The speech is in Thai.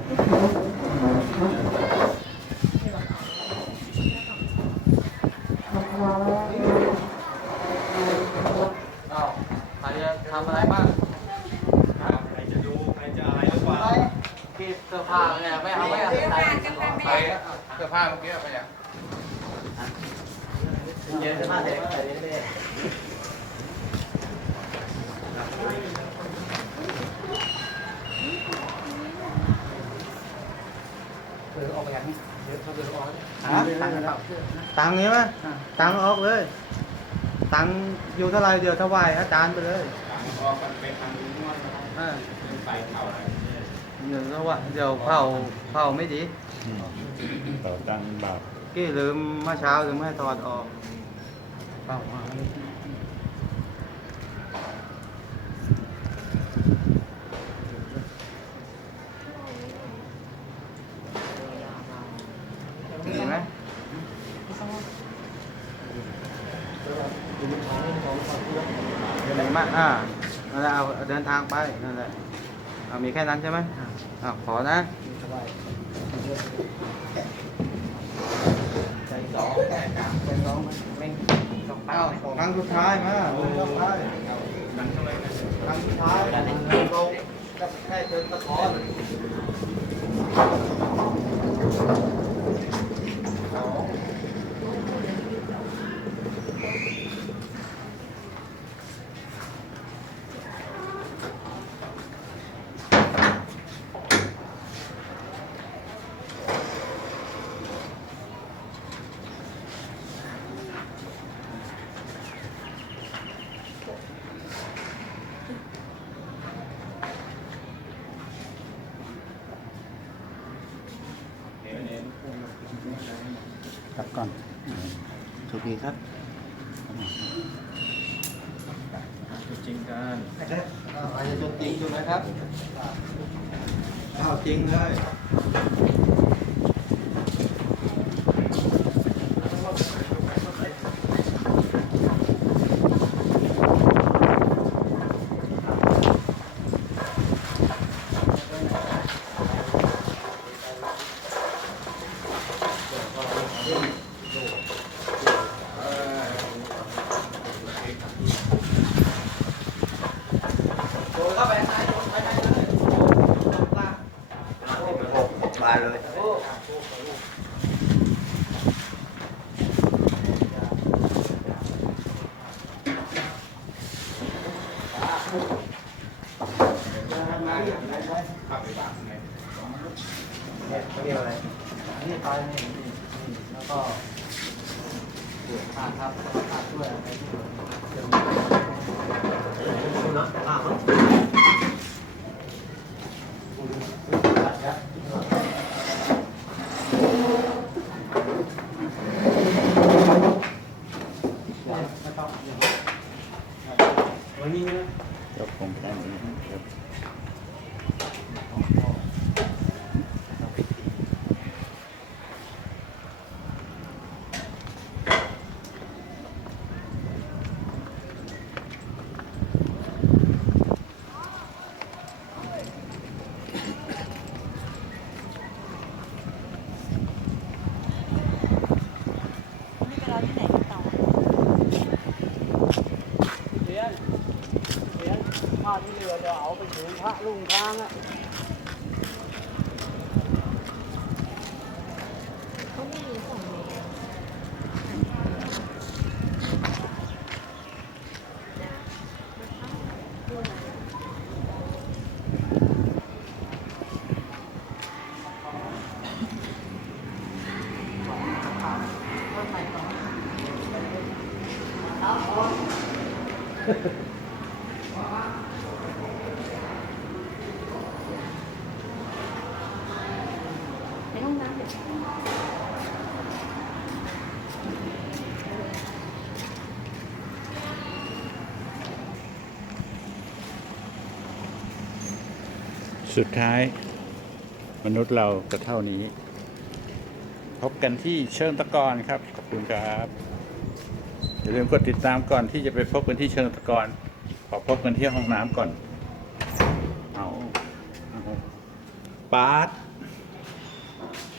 อ้าวใครจะทำอะไรบ้างใครจะดูใครจะอะไรหรือเปล่าเก็บเสื้อผ้าเนี่ยไม่เอาไม่เอาใส่ใส่เสื้อผ้าเมื่อกี้เอาไปยังเย็นมากเลย ตังค์ใช่ไหมตังค์ออกเลย ตังค์อยู่เท่าไหรเดี๋ยวถวายอาจารย์ไปเลยพอมันไปทางนู้นอ่าไปเขาอะไรเดี๋ยวถวายเดี๋ยวเผาเผาไม่ดีต่อตังบาทกี้ลืมเมื่อเช้าลืมให้ถอดออกเผามาเห็นไหม เห็นไหมอ่านั่นแหละเอาเดินทางไปนั่นแหละเอามีแค่นั้นใช่ไหมอ่าขอนะเอาครั้งสุดท้ายมาครั้งสุดท้ายครั้งสุดท้ายเราจะแค่เดินตะกอน กลับก่อนถูกดีครับจริงกันอาจจะจนจริงอยู่นะครับเอาจริงเลย เข้าไปข้างในโดนไปไหนเลยล่างบานเลยโอ้ขับไปบ้านไงเนี่ยเขาเรียกอะไรนี่ไปนี่นี่แล้วก็ปวดขาครับขาด้วยอะไรด้วยเดี๋ยวนะอ่าครับ เจ้าของแค่นี้ครับ นี่ไปรอที่ไหนกันต่อ เรียนเรี ยนผ้าที่เหลือจะเอาไปถึงพระลุงทางอะเขาไม่มีส่งเมลในห้องน้ำเดี๋ยว สุดท้ายมนุษย์เราก็เท่านี้ พบกันที่เชิงตะกอนครับ ขอบคุณครับ อย่าลืมกดติดตามก่อนที่จะไปพบกันที่เชิงตะกอนขอพบกันที่ห้องน้ำก่อน เอาเอาปาด